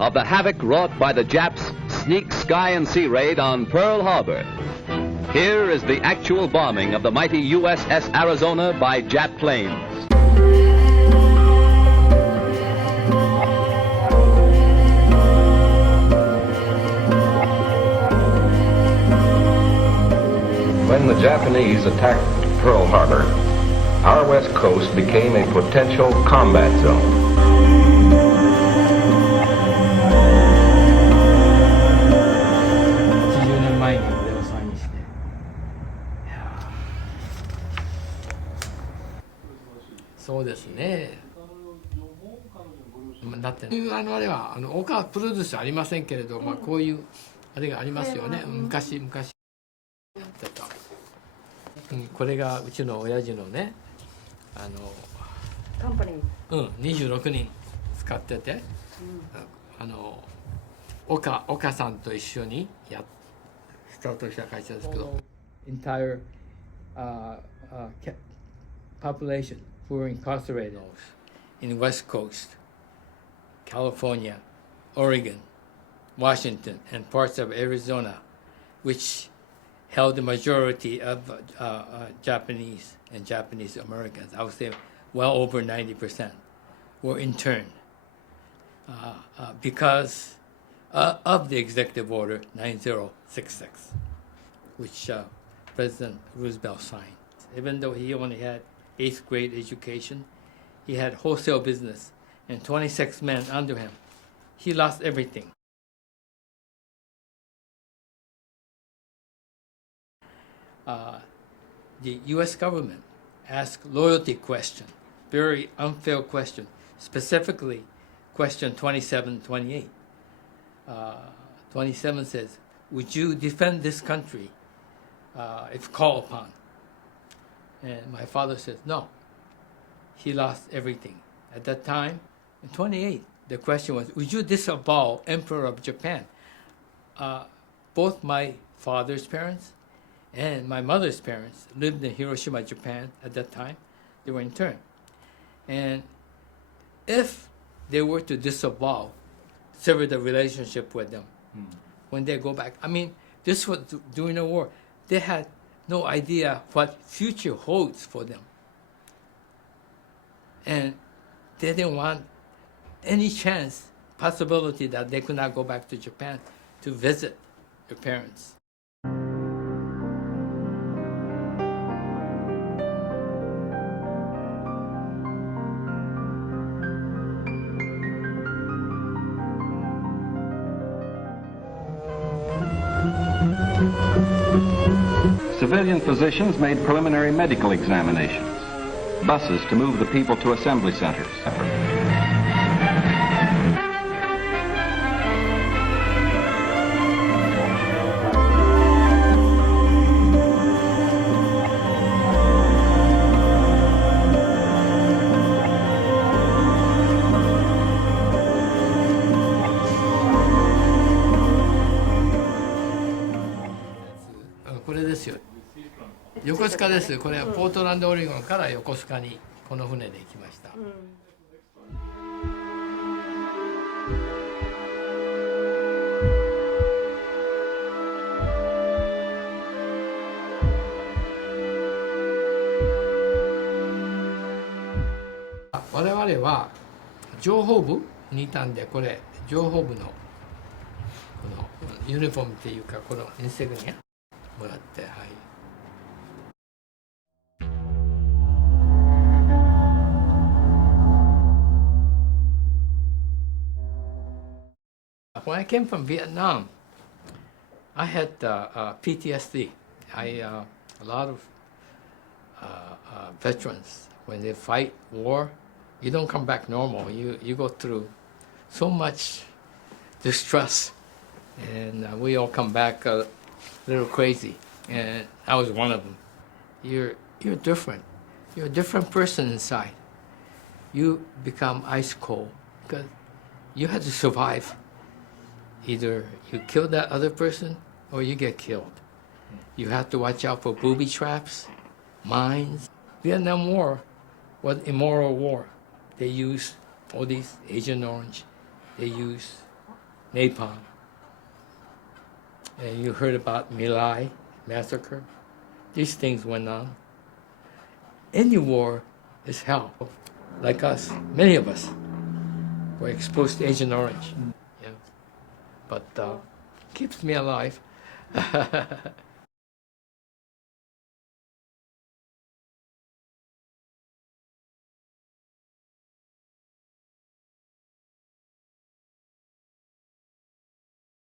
of the havoc wrought by the Japs' sneak sky and sea raid on Pearl Harbor. Here is the actual bombing of the mighty USS Arizona by Jap planes. When the Japanese attacked Pearl Harbor, our west coast became a potential combat zone. 80年前に俺をサインして、そうですね。だってあれは岡プロデュースありませんけれど、まあこういうあれがありますよね。昔やってた。これがうちの親父のね、カンパニー。26人使ってて、岡さんと一緒にスタートした会社ですけど、entire population who were incarcerated in West Coast, California, Oregon, Washington, and parts of Arizona, which held the majority of Japanese and Japanese Americans. I would say well over 90% were interned because of the Executive Order 9066, which President Roosevelt signed. Even though he only had 8th grade education, he had wholesale business and 26 men under him. He lost everything. The U.S. government asked loyalty question, very unfair question, specifically question 2728. 27 says, would you defend this country if called upon? And my father says, no. He lost everything. At that time, in 28, the question was, would you disavow Emperor of Japan? Both my father's parents and my mother's parents lived in Hiroshima, Japan at that time. They were interned. And if they were to disavow, sever the relationship with them when they go back. I mean, this was during the war. They had no idea what future holds for them. And they didn't want any chance, possibility that they could not go back to Japan to visit their parents. Civilian physicians made preliminary medical examinations. Buses to move the people to assembly centers. Thisですよ。横須賀です。これはポートランドオレゴンから横須賀にこの船で行きました。我々は情報部にいたんで、これ情報部のこのユニフォームっていうかこのインセグニアもらって、はい。When I came from Vietnam, I had PTSD. A lot of veterans, when they fight war, you don't come back normal. You go through so much distress, and we all come back a little crazy. And I was one of them. You're different. You're a different person inside. You become ice cold because you had to survive. Either you kill that other person or you get killed. You have to watch out for booby traps, mines. Vietnam War was immoral war. They used all these Agent Orange. They used napalm. And you heard about My Lai massacre. These things went on. Any war is hell. Like us, many of us were exposed to Agent Orange. Yeah. But keeps me alive.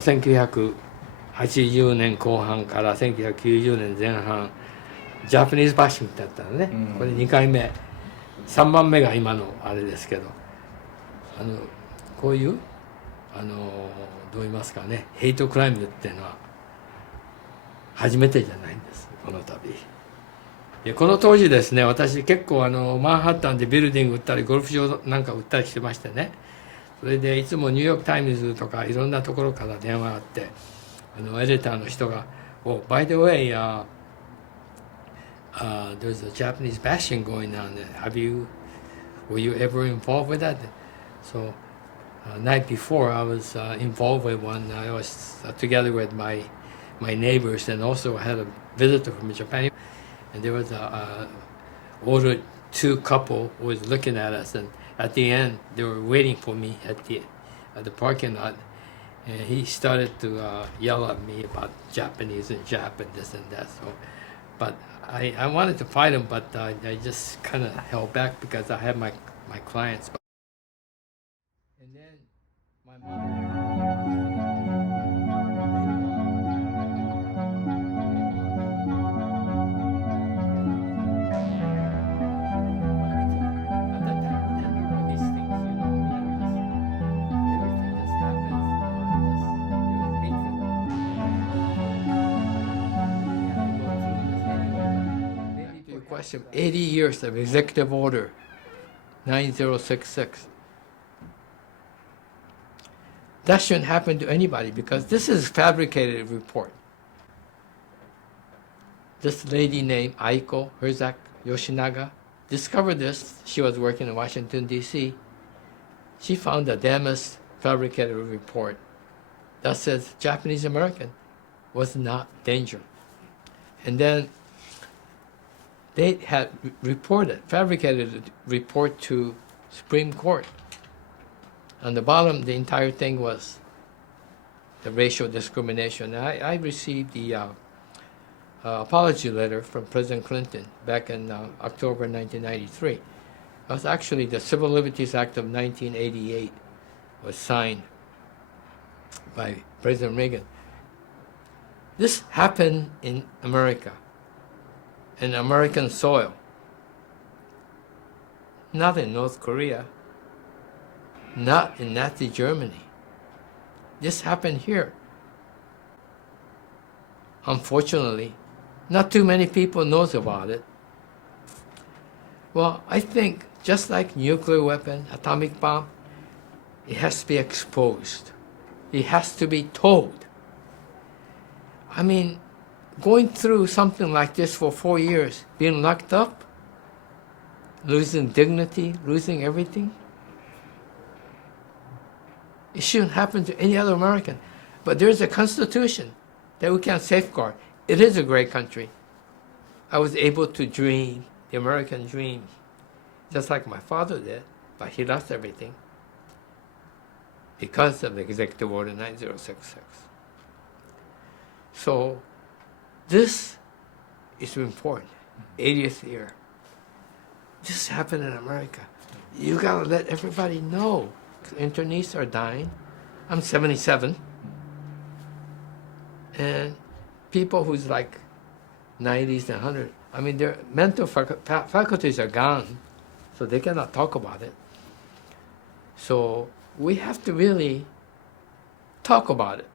(1980 年後半から1990年前半ジャパニーズバッシングだったのね、これ2回目3番目が今のあれですけど、こういうどう言いますかね、ヘイトクライムっていうのは初めてじゃないんです、この度。でこの当時ですね、私結構マンハッタンでビルディング売ったりゴルフ場なんか売ったりしてましてね、それでいつもニューヨーク・タイムズとかいろんなところから電話があって、エディターの人が「Oh, by the way, there's a Japanese bashing going on. Were you ever involved with that?" So, night before, I was involved with one. I was together with my neighbors, and also had a visitor from Japan. And there was a older two couple who was looking at us, and at the end, they were waiting for me at the parking lot. And he started to yell at me about Japanese and Jap and this and that. So, but I wanted to fight him, but I just kind of held back because I had my clients. And then my question 80 years of Executive Order 9066. That shouldn't happen to anybody because this is a fabricated report. This lady named Aiko Herzak Yoshinaga discovered this. She was working in Washington, D.C. She found a damaged fabricated report that says Japanese American was not danger. And then they had fabricated a report to Supreme Court. On the bottom, the entire thing was the racial discrimination. I received the apology letter from President Clinton back in October 1993. It was actually the Civil Liberties Act of 1988 was signed by President Reagan. This happened in America, in American soil, not in North Korea, not in Nazi Germany. This happened here. Unfortunately, not too many people knows about it. Well, I think just like nuclear weapon, atomic bomb, it has to be exposed. It has to be told. I mean, going through something like this for 4 years, being locked up, losing dignity, losing everything, it shouldn't happen to any other American. But there's a Constitution that we can safeguard. It is a great country. I was able to dream the American dream, just like my father did, but he lost everything because of the Executive Order 9066. So this is important. 80th year. This happened in America. You gotta let everybody know. Internees are dying. I'm 77. And people who's like 90s and 100, I mean, their mental faculties are gone, so they cannot talk about it. So we have to really talk about it.